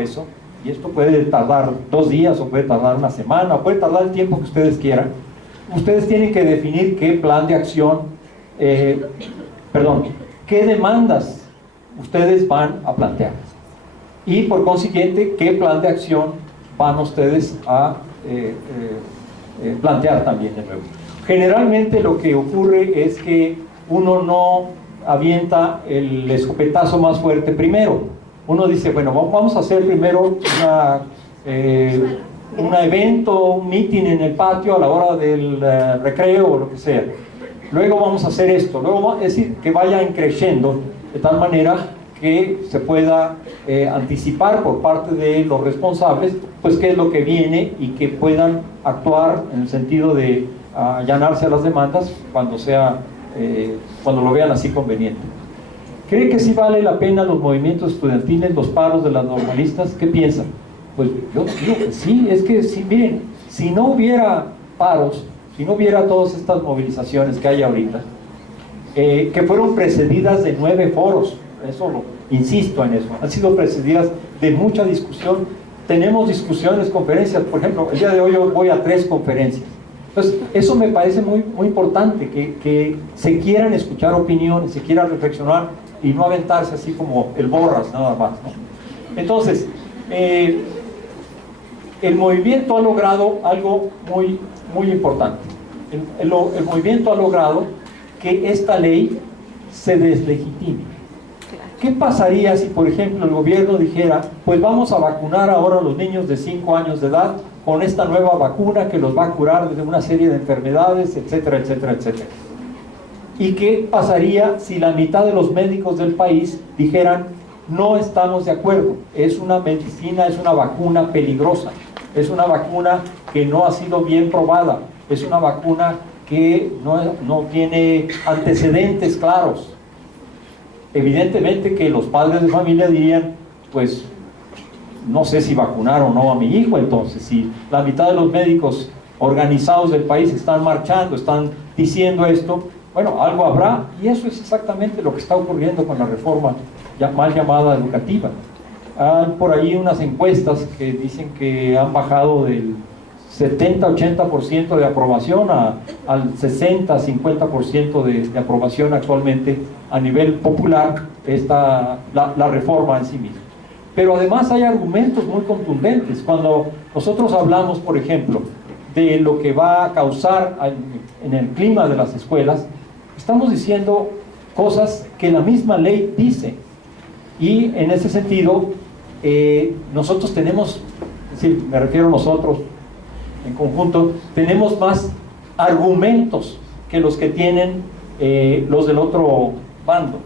eso, y esto puede tardar 2 días, o puede tardar una semana, o puede tardar el tiempo que ustedes quieran. Ustedes tienen que definir qué plan de acción, qué demandas ustedes van a plantear, y por consiguiente, qué plan de acción van ustedes a plantear también de nuevo. Generalmente lo que ocurre es que uno no avienta el escopetazo más fuerte primero. Uno dice, bueno, vamos a hacer primero un evento, un meeting en el patio a la hora del recreo o lo que sea. Luego vamos a hacer esto, luego, es decir, que vaya creciendo de tal manera que se pueda anticipar por parte de los responsables, pues qué es lo que viene, y que puedan actuar en el sentido de allanarse a las demandas cuando lo vean así conveniente. ¿Cree que sí vale la pena los movimientos estudiantiles, los paros de las normalistas? ¿Qué piensan? Pues yo digo que sí, es que sí, miren, si no hubiera paros, si no hubiera todas estas movilizaciones que hay ahorita, que fueron precedidas de 9 foros, insisto en eso, han sido precedidas de mucha discusión, tenemos discusiones, conferencias, por ejemplo, el día de hoy yo voy a 3 conferencias. Entonces, eso me parece muy, muy importante, que se quieran escuchar opiniones, se quieran reflexionar y no aventarse así como el borras nada más, ¿no? Entonces, el movimiento ha logrado algo muy, muy importante. El movimiento ha logrado que esta ley se deslegitime. ¿Qué pasaría si, por ejemplo, el gobierno dijera, pues vamos a vacunar ahora a los niños de 5 años de edad con esta nueva vacuna que los va a curar de una serie de enfermedades, etcétera, etcétera, etcétera? ¿Y qué pasaría si la mitad de los médicos del país dijeran, no estamos de acuerdo, es una medicina, es una vacuna peligrosa, es una vacuna que no ha sido bien probada, es una vacuna que no tiene antecedentes claros? Evidentemente que los padres de familia dirían, pues no sé si vacunar o no a mi hijo. Entonces, si la mitad de los médicos organizados del país están marchando, están diciendo esto, bueno, algo habrá, y eso es exactamente lo que está ocurriendo con la reforma mal llamada educativa. Hay por ahí unas encuestas que dicen que han bajado del 70-80% de aprobación al 60-50% de aprobación actualmente a nivel popular, la reforma en sí misma. Pero además hay argumentos muy contundentes. Cuando nosotros hablamos, por ejemplo, de lo que va a causar en el clima de las escuelas, estamos diciendo cosas que la misma ley dice, y en ese sentido nosotros tenemos, es decir, me refiero a nosotros en conjunto, tenemos más argumentos que los que tienen los del otro bando.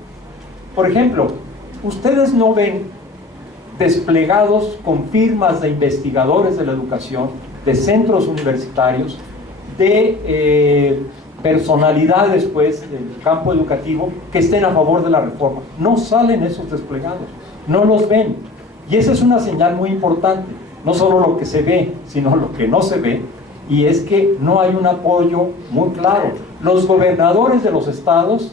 Por ejemplo, ustedes no ven desplegados con firmas de investigadores de la educación, de centros universitarios, de personalidades pues del campo educativo que estén a favor de la reforma. No salen esos desplegados, no los ven, y esa es una señal muy importante. No solo lo que se ve, sino lo que no se ve, y es que no hay un apoyo muy claro. Los gobernadores de los estados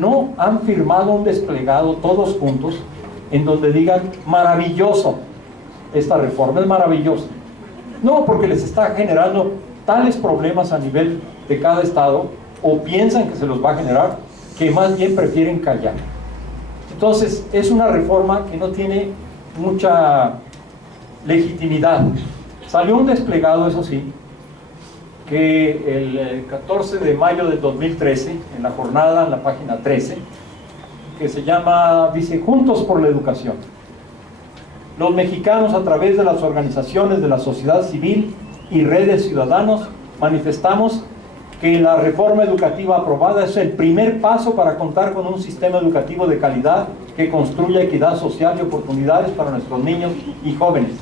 no han firmado un desplegado todos juntos en donde digan, maravilloso, esta reforma es maravillosa. No, porque les está generando tales problemas a nivel de cada estado, o piensan que se los va a generar, que más bien prefieren callar. Entonces, es una reforma que no tiene mucha legitimidad. Salió un desplegado, eso sí, que el 14 de mayo del 2013, en la jornada, en la página 13, que se llama, dice, Juntos por la Educación. Los mexicanos, a través de las organizaciones de la sociedad civil y redes ciudadanos, manifestamos que la reforma educativa aprobada es el primer paso para contar con un sistema educativo de calidad que construya equidad social y oportunidades para nuestros niños y jóvenes.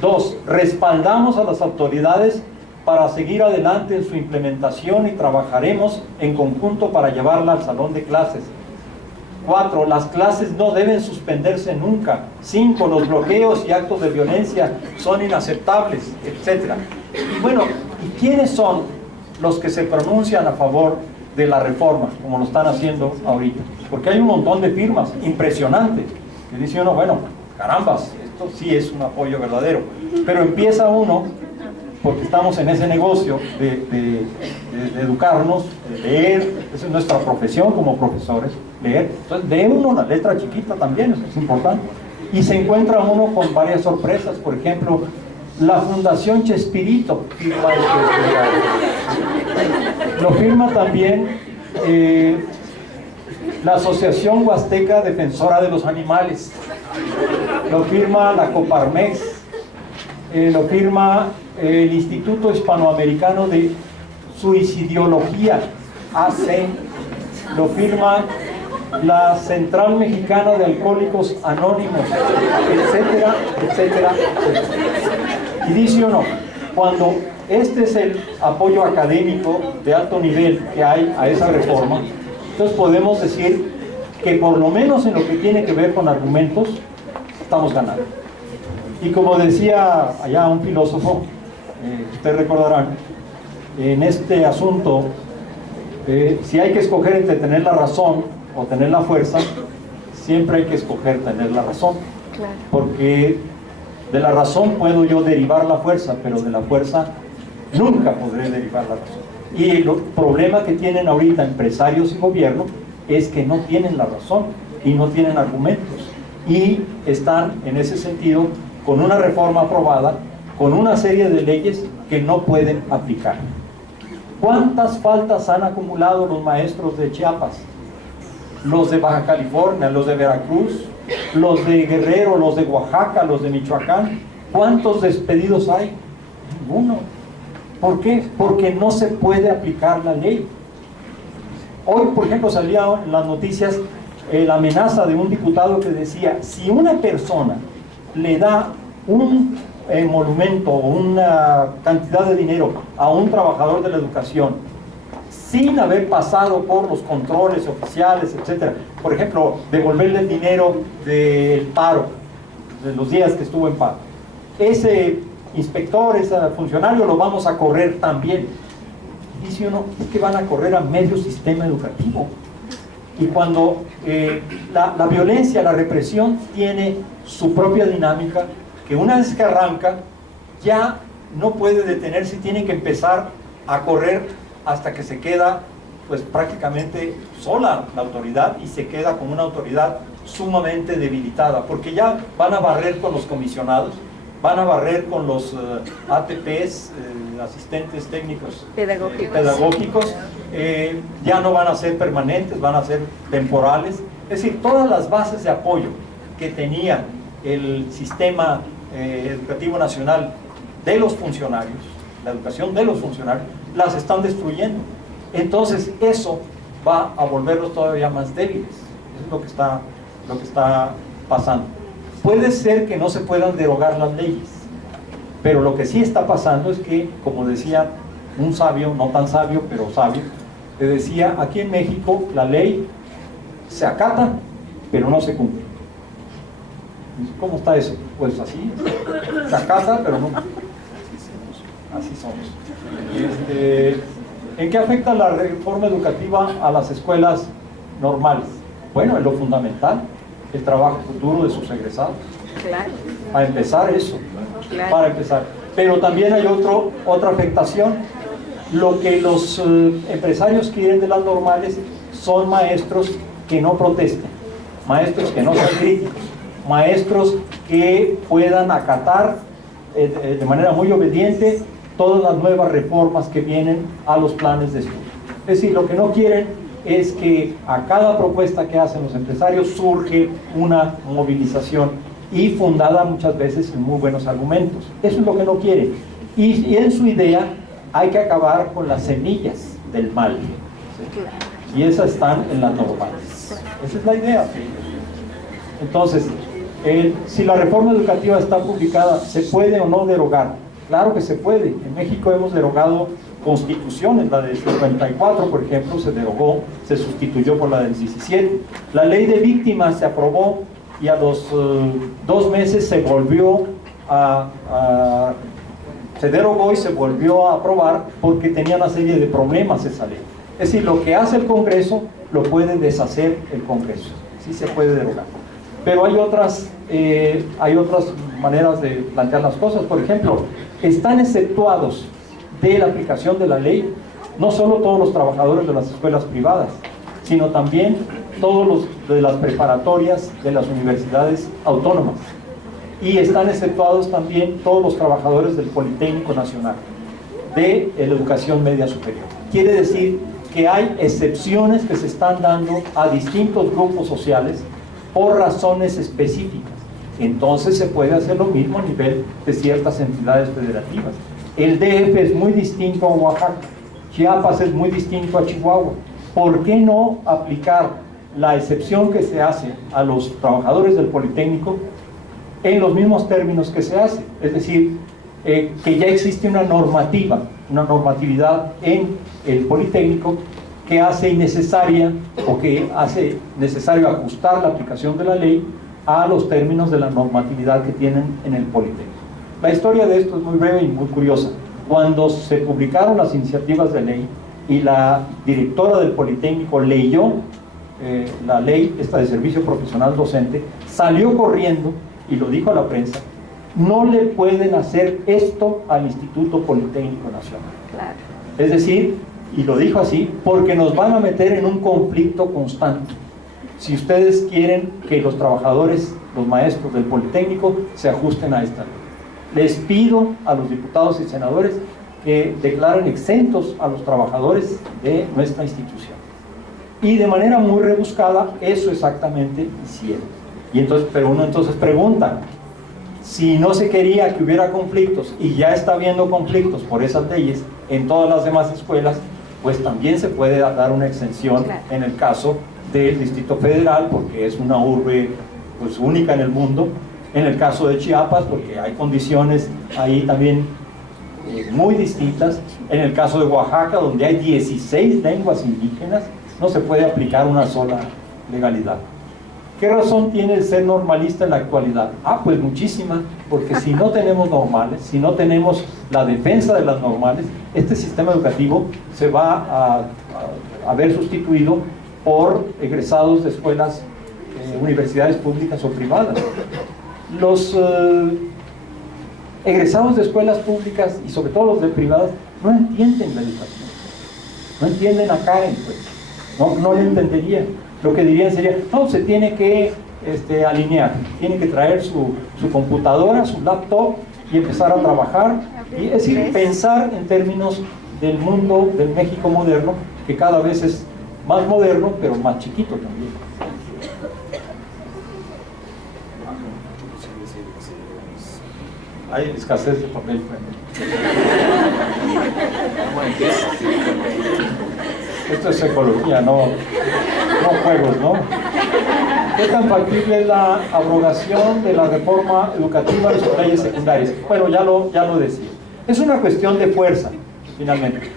2. Respaldamos a las autoridades para seguir adelante en su implementación y trabajaremos en conjunto para llevarla al salón de clases. 4. Las clases no deben suspenderse nunca. 5. Los bloqueos y actos de violencia son inaceptables, etc. Y bueno, ¿y quiénes son los que se pronuncian a favor de la reforma, como lo están haciendo ahorita? Porque hay un montón de firmas impresionantes que dicen uno, bueno, carambas, esto sí es un apoyo verdadero. Pero empieza uno, porque estamos en ese negocio de educarnos, de leer, esa es nuestra profesión como profesores, leer. Entonces lee uno la letra chiquita también, eso es importante. Y se encuentra uno con varias sorpresas. Por ejemplo, la Fundación Chespirito firma lo firma también la Asociación Huasteca Defensora de los Animales, lo firma la Coparmex, lo firma el Instituto Hispanoamericano de Suicidiología, AC, lo firma la Central Mexicana de Alcohólicos Anónimos, etcétera, etcétera, etcétera. Y dice uno, cuando este es el apoyo académico de alto nivel que hay a esa reforma, entonces podemos decir que por lo menos en lo que tiene que ver con argumentos, estamos ganando. Y como decía allá un filósofo, ustedes recordarán, en este asunto, si hay que escoger entre tener la razón o tener la fuerza, siempre hay que escoger tener la razón. Claro. Porque de la razón puedo yo derivar la fuerza, pero de la fuerza nunca podré derivar la razón. Y el problema que tienen ahorita empresarios y gobierno es que no tienen la razón y no tienen argumentos. Y están en ese sentido con una reforma aprobada, con una serie de leyes que no pueden aplicar. ¿Cuántas faltas han acumulado los maestros de Chiapas? Los de Baja California, los de Veracruz, los de Guerrero, los de Oaxaca, los de Michoacán. ¿Cuántos despedidos hay? Ninguno. ¿Por qué? Porque no se puede aplicar la ley. Hoy, por ejemplo, salía en las noticias la amenaza de un diputado que decía, si una persona le da un monumento o una cantidad de dinero a un trabajador de la educación sin haber pasado por los controles oficiales, etcétera, por ejemplo, devolverle el dinero del paro, de los días que estuvo en paro, ese inspector, ese funcionario lo vamos a correr también. Dice uno, es que van a correr a medio sistema educativo. Y cuando la violencia, la represión tiene su propia dinámica, que una vez que arranca ya no puede detenerse, tiene que empezar a correr hasta que se queda pues prácticamente sola la autoridad y se queda con una autoridad sumamente debilitada, porque ya van a barrer con los comisionados, van a barrer con los ATPs, asistentes técnicos pedagógicos, ya no van a ser permanentes, van a ser temporales. Es decir, todas las bases de apoyo que tenía el sistema educativo nacional de los funcionarios, la educación de los funcionarios, las están destruyendo. Entonces eso va a volverlos todavía más débiles. Eso es lo que está pasando. Puede ser que no se puedan derogar las leyes, pero lo que sí está pasando es que, como decía un sabio, no tan sabio, pero sabio, le decía, aquí en México la ley se acata, pero no se cumple. ¿Cómo está eso? Pues así, se acata, pero no. Así somos. ¿En qué afecta la reforma educativa a las escuelas normales? Bueno, en lo fundamental, el trabajo futuro de sus egresados. Claro. Para empezar eso, Claro. para empezar. Pero también hay otra afectación. Lo que los empresarios quieren de las normales son maestros que no protesten, maestros que no sean críticos, maestros que puedan acatar de manera muy obediente todas las nuevas reformas que vienen a los planes de estudio. Es decir, lo que no quieren es que a cada propuesta que hacen los empresarios surge una movilización y fundada muchas veces en muy buenos argumentos. Eso es lo que no quieren. Y en su idea hay que acabar con las semillas del mal. ¿Sí? Y esas están en las normales. Esa es la idea. Entonces, si la reforma educativa está publicada, ¿se puede o no derogar? Claro que se puede. En México hemos derogado constituciones. La del 54, por ejemplo, se derogó, se sustituyó por la del 17. La ley de víctimas se aprobó y a los 2 meses se volvió se derogó y se volvió a aprobar porque tenía una serie de problemas esa ley. Es decir, lo que hace el Congreso lo puede deshacer el Congreso. Sí se puede derogar. Pero hay otras maneras de plantear las cosas. Por ejemplo, están exceptuados de la aplicación de la ley no solo todos los trabajadores de las escuelas privadas, sino también todos los de las preparatorias de las universidades autónomas. Y están exceptuados también todos los trabajadores del Politécnico Nacional, de la educación media superior. Quiere decir que hay excepciones que se están dando a distintos grupos sociales por razones específicas. Entonces se puede hacer lo mismo a nivel de ciertas entidades federativas. El DF es muy distinto a Oaxaca, Chiapas es muy distinto a Chihuahua. ¿Por qué no aplicar la excepción que se hace a los trabajadores del Politécnico en los mismos términos que se hace? Es decir, que ya existe una normatividad en el Politécnico que hace innecesaria o que hace necesario ajustar la aplicación de la ley a los términos de la normatividad que tienen en el Politécnico. La historia de esto es muy breve y muy curiosa. Cuando se publicaron las iniciativas de ley y la directora del Politécnico leyó la ley esta de servicio profesional docente, salió corriendo y lo dijo a la prensa: no le pueden hacer esto al Instituto Politécnico Nacional. Claro. Es decir, y lo dijo así, porque nos van a meter en un conflicto constante si ustedes quieren que los trabajadores, los maestros del Politécnico, se ajusten a esta ley. Les pido a los diputados y senadores que declaren exentos a los trabajadores de nuestra institución. Y de manera muy rebuscada, eso exactamente hicieron. Y entonces, pero uno entonces pregunta, si no se quería que hubiera conflictos y ya está habiendo conflictos por esas leyes en todas las demás escuelas, pues también se puede dar una exención en el caso del Distrito Federal, porque es una urbe pues única en el mundo. En el caso de Chiapas, porque hay condiciones ahí también muy distintas. En el caso de Oaxaca, donde hay 16 lenguas indígenas, no se puede aplicar una sola legalidad. ¿Qué razón tiene el ser normalista en la actualidad? Pues muchísima, porque si no tenemos normales, si no tenemos la defensa de las normales, este sistema educativo se va a ver sustituido por egresados de escuelas, universidades públicas o privadas. Los egresados de escuelas públicas y sobre todo los de privadas no entienden la educación, no entienden a Karen, pues, no le entenderían. Lo que dirían sería: no, se tiene que alinear, tiene que traer su computadora, su laptop y empezar a trabajar, y es decir, pensar en términos del mundo del México moderno, que cada vez es más moderno, pero más chiquito también. Hay escasez de papel. Esto es ecología, no juegos, ¿no? ¿Qué tan factible es la abrogación de la reforma educativa de sus leyes secundarias? Bueno, ya lo decía. Es una cuestión de fuerza, finalmente.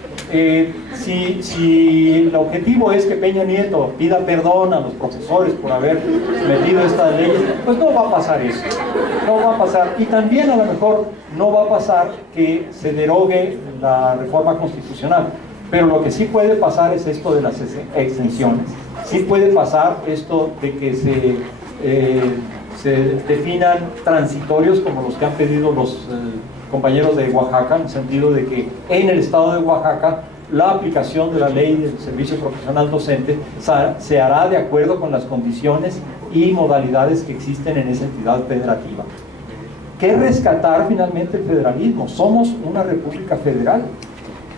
Si el objetivo es que Peña Nieto pida perdón a los profesores por haber metido estas leyes, pues no va a pasar eso, no va a pasar. Y también a lo mejor no va a pasar que se derogue la reforma constitucional, pero lo que sí puede pasar es esto de las exenciones. Sí puede pasar esto de que se definan transitorios como los que han pedido los compañeros de Oaxaca, en el sentido de que en el estado de Oaxaca la aplicación de la ley del servicio profesional docente se hará de acuerdo con las condiciones y modalidades que existen en esa entidad federativa. ¿Qué rescatar finalmente el federalismo? Somos una república federal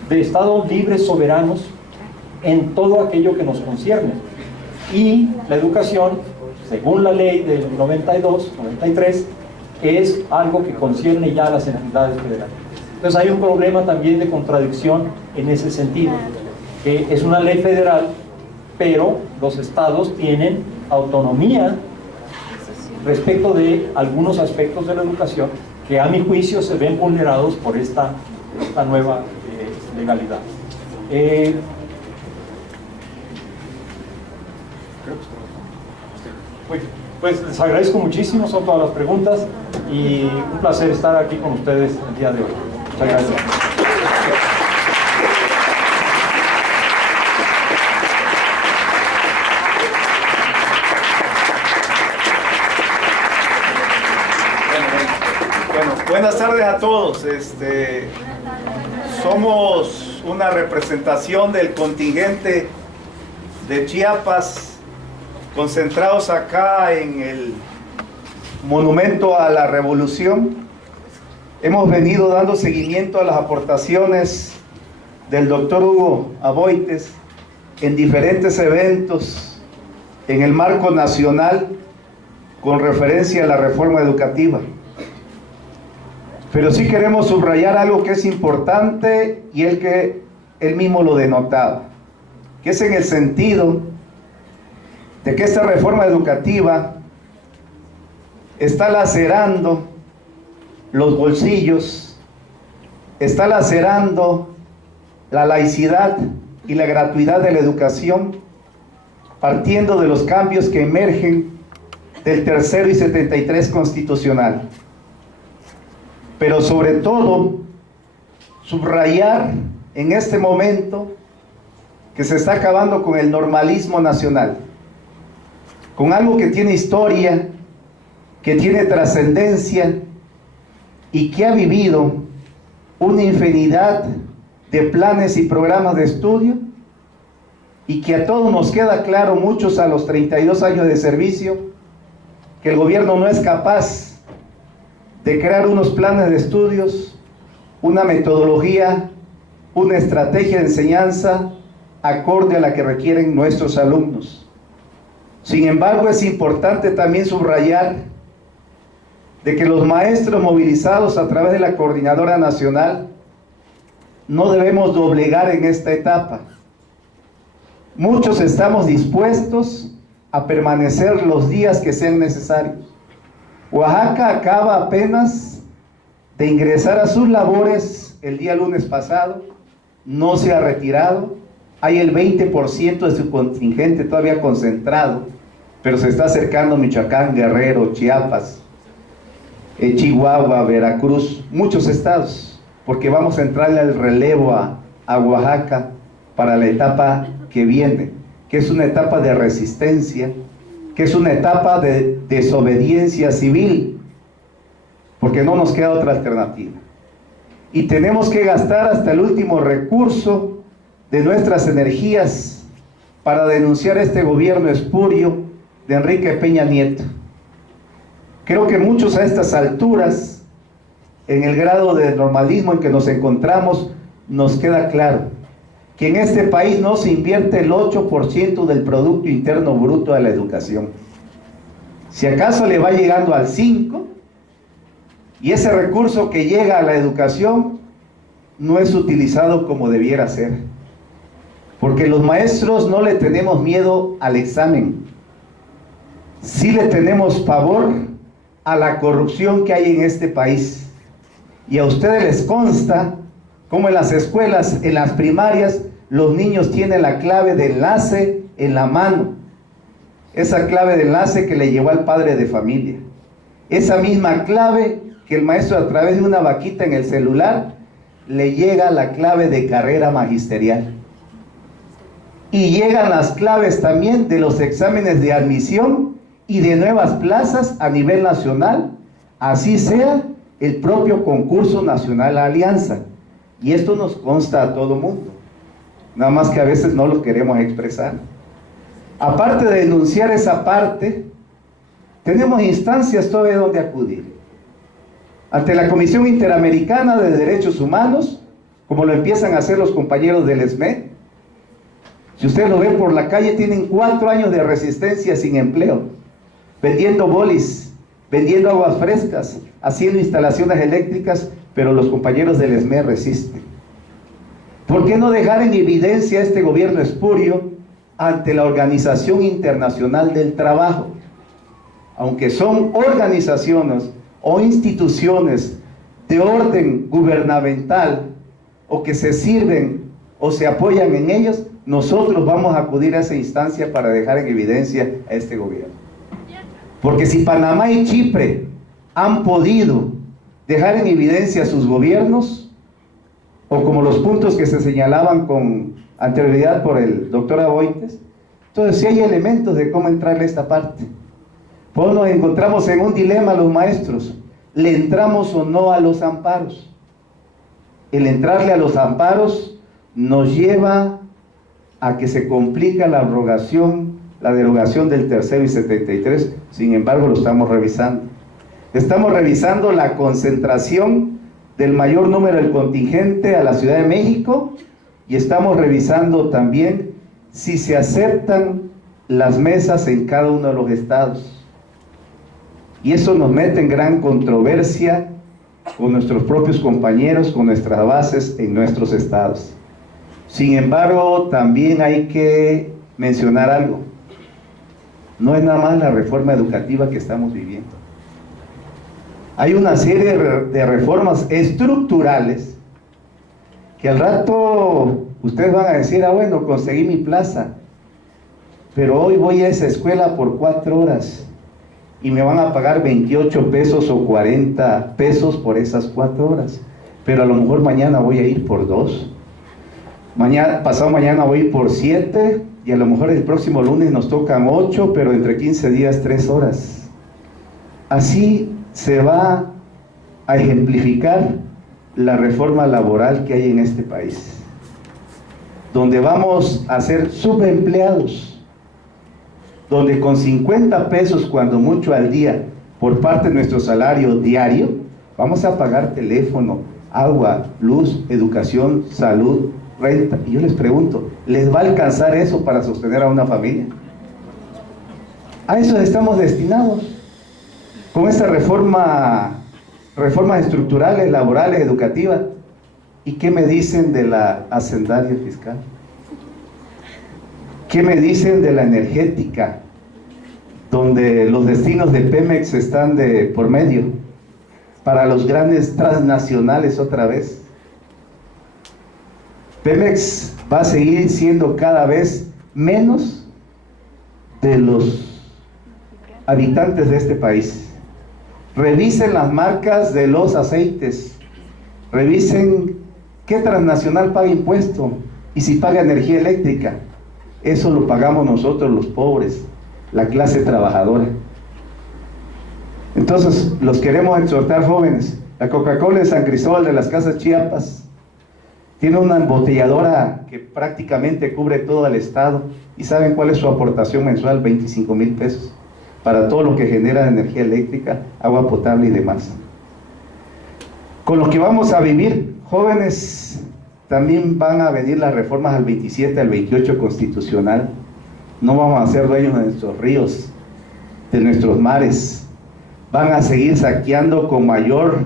de estados libres, soberanos en todo aquello que nos concierne, y la educación, según la ley del 92, 93, es algo que concierne ya a las entidades federales. Entonces hay un problema también de contradicción en ese sentido, que es una ley federal, pero los estados tienen autonomía respecto de algunos aspectos de la educación que a mi juicio se ven vulnerados por esta nueva legalidad. Pues les agradezco muchísimo, son todas las preguntas y un placer estar aquí con ustedes el día de hoy. Muchas gracias. Buenas tardes a todos. Somos una representación del contingente de Chiapas, concentrados acá en el Monumento a la Revolución. Hemos venido dando seguimiento a las aportaciones del doctor Hugo Aboites en diferentes eventos en el marco nacional con referencia a la reforma educativa. Pero sí queremos subrayar algo que es importante y el que él mismo lo denotaba, que es en el sentido de que esta reforma educativa está lacerando los bolsillos, está lacerando la laicidad y la gratuidad de la educación, partiendo de los cambios que emergen del tercero y 73 constitucional. Pero sobre todo, subrayar en este momento que se está acabando con el normalismo nacional, con algo que tiene historia, que tiene trascendencia y que ha vivido una infinidad de planes y programas de estudio, y que a todos nos queda claro, muchos a los 32 años de servicio, que el gobierno no es capaz de crear unos planes de estudios, una metodología, una estrategia de enseñanza acorde a la que requieren nuestros alumnos. Sin embargo, es importante también subrayar de que los maestros movilizados a través de la Coordinadora Nacional no debemos doblegar en esta etapa. Muchos estamos dispuestos a permanecer los días que sean necesarios. Oaxaca acaba apenas de ingresar a sus labores el día lunes pasado, no se ha retirado, hay el 20% de su contingente todavía concentrado, pero se está acercando Michoacán, Guerrero, Chiapas, Chihuahua, Veracruz, muchos estados, porque vamos a entrarle al relevo a Oaxaca para la etapa que viene, que es una etapa de resistencia, que es una etapa de desobediencia civil, porque no nos queda otra alternativa. Y tenemos que gastar hasta el último recurso de nuestras energías para denunciar este gobierno espurio de Enrique Peña Nieto. Creo que muchos a estas alturas, en el grado de normalismo en que nos encontramos, nos queda claro que en este país no se invierte el 8% del Producto Interno Bruto a la educación. Si acaso le va llegando al 5%, y ese recurso que llega a la educación no es utilizado como debiera ser. Porque los maestros no le tenemos miedo al examen, sí le tenemos pavor a la corrupción que hay en este país. Y a ustedes les consta cómo en las escuelas, en las primarias, los niños tienen la clave de enlace en la mano. Esa clave de enlace que le llevó al padre de familia. Esa misma clave que el maestro, a través de una vaquita en el celular, le llega la clave de carrera magisterial. Y llegan las claves también de los exámenes de admisión y de nuevas plazas a nivel nacional, así sea el propio concurso nacional a Alianza. Y esto nos consta a todo mundo, nada más que a veces no lo queremos expresar. Aparte de denunciar esa parte, tenemos instancias todavía donde acudir. Ante la Comisión Interamericana de Derechos Humanos, como lo empiezan a hacer los compañeros del ESME. Si ustedes lo ven por la calle, tienen 4 años de resistencia sin empleo, vendiendo bolis, vendiendo aguas frescas, haciendo instalaciones eléctricas, pero los compañeros del ESME resisten. ¿Por qué no dejar en evidencia a este gobierno espurio ante la Organización Internacional del Trabajo? Aunque son organizaciones o instituciones de orden gubernamental o que se sirven o se apoyan en ellos, nosotros vamos a acudir a esa instancia para dejar en evidencia a este gobierno. Porque si Panamá y Chipre han podido dejar en evidencia a sus gobiernos, o como los puntos que se señalaban con anterioridad por el doctor Aboites, entonces sí hay elementos de cómo entrarle a esta parte. Pues nos encontramos en un dilema los maestros. ¿le entramos o no a los amparos? El entrarle a los amparos nos lleva a que se complica la derogación del tercero y 73, sin embargo lo estamos revisando. Estamos revisando la concentración del mayor número del contingente a la Ciudad de México y estamos revisando también si se aceptan las mesas en cada uno de los estados. Y eso nos mete en gran controversia con nuestros propios compañeros, con nuestras bases en nuestros estados. Sin embargo, también hay que mencionar algo. No es nada más la reforma educativa que estamos viviendo. Hay una serie de reformas estructurales que al rato ustedes van a decir, ah bueno, conseguí mi plaza, pero hoy voy a esa escuela por 4 horas y me van a pagar 28 pesos o 40 pesos por esas 4 horas, pero a lo mejor mañana voy a ir por 2, pasado mañana voy a ir por 7 y a lo mejor el próximo lunes nos tocan 8, pero entre 15 días 3 horas. Así se va a ejemplificar la reforma laboral que hay en este país, donde vamos a ser subempleados, donde con 50 pesos cuando mucho al día por parte de nuestro salario diario vamos a pagar teléfono, agua, luz, educación, salud, renta. Y yo les pregunto, ¿les va a alcanzar eso para sostener a una familia? A eso estamos destinados. Con esta reformas estructurales, laborales, educativas. ¿Y qué me dicen de la hacendaria fiscal? ¿Qué me dicen de la energética, donde los destinos de Pemex están de por medio para los grandes transnacionales otra vez? Pemex va a seguir siendo cada vez menos de los habitantes de este país. Revisen las marcas de los aceites, revisen qué transnacional paga impuesto y si paga energía eléctrica. Eso lo pagamos nosotros los pobres, la clase trabajadora. Entonces los queremos exhortar, jóvenes. La Coca-Cola de San Cristóbal de las Casas Chiapas tiene una embotelladora que prácticamente cubre todo el estado. ¿Y saben cuál es su aportación mensual? 25,000 pesos para todo lo que genera energía eléctrica, agua potable y demás. Con lo que vamos a vivir, jóvenes, también van a venir las reformas al 27, al 28 constitucional. No vamos a ser dueños de nuestros ríos, de nuestros mares. Van a seguir saqueando con mayor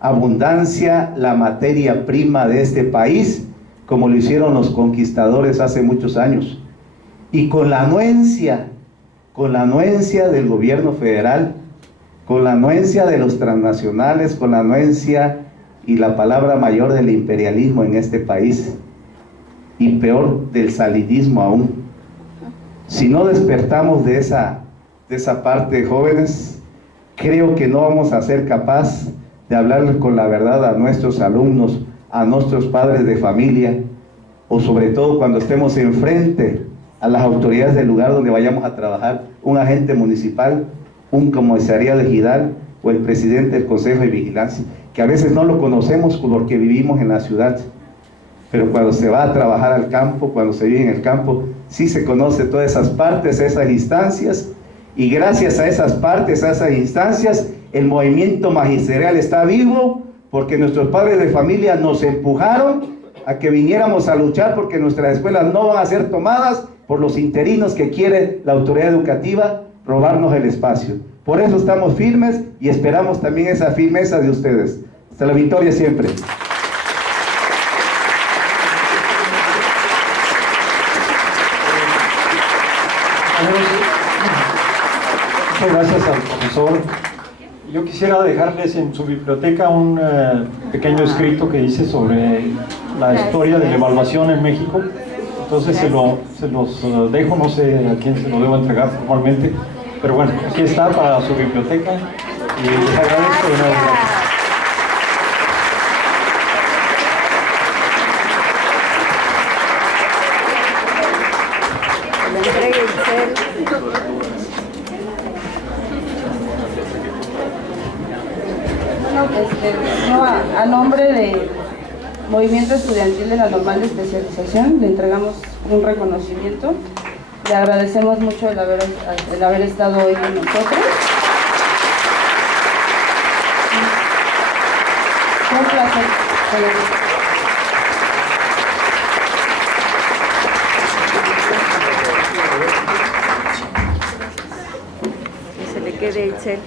abundancia la materia prima de este país, como lo hicieron los conquistadores hace muchos años. Y con la anuencia del gobierno federal, con la anuencia de los transnacionales, con la anuencia y la palabra mayor del imperialismo en este país, y peor, del salinismo aún. Si no despertamos de esa parte, jóvenes, creo que no vamos a ser capaces de hablar con la verdad a nuestros alumnos, a nuestros padres de familia, o sobre todo cuando estemos enfrente a las autoridades del lugar donde vayamos a trabajar, un agente municipal, un comisariado ejidal o el presidente del Consejo de Vigilancia, que a veces no lo conocemos porque vivimos en la ciudad, pero cuando se va a trabajar al campo, cuando se vive en el campo, sí se conoce todas esas partes, esas instancias, y gracias a esas partes, a esas instancias, el movimiento magisterial está vivo, porque nuestros padres de familia nos empujaron a que viniéramos a luchar porque nuestras escuelas no van a ser tomadas por los interinos que quiere la autoridad educativa robarnos el espacio. Por eso estamos firmes y esperamos también esa firmeza de ustedes. Hasta la victoria siempre. Muchas gracias al profesor. Yo quisiera dejarles en su biblioteca un pequeño escrito que dice sobre la historia de la evaluación en México. Entonces se los dejo, no sé a quién se lo debo entregar formalmente, pero bueno, aquí está para su biblioteca y les agradezco de nuevo. Bueno, a nombre de Movimiento Estudiantil de la Normal de Especialización, le entregamos un reconocimiento. Le agradecemos mucho el haber estado hoy con nosotros. Fue un placer. Que se le quede el cel.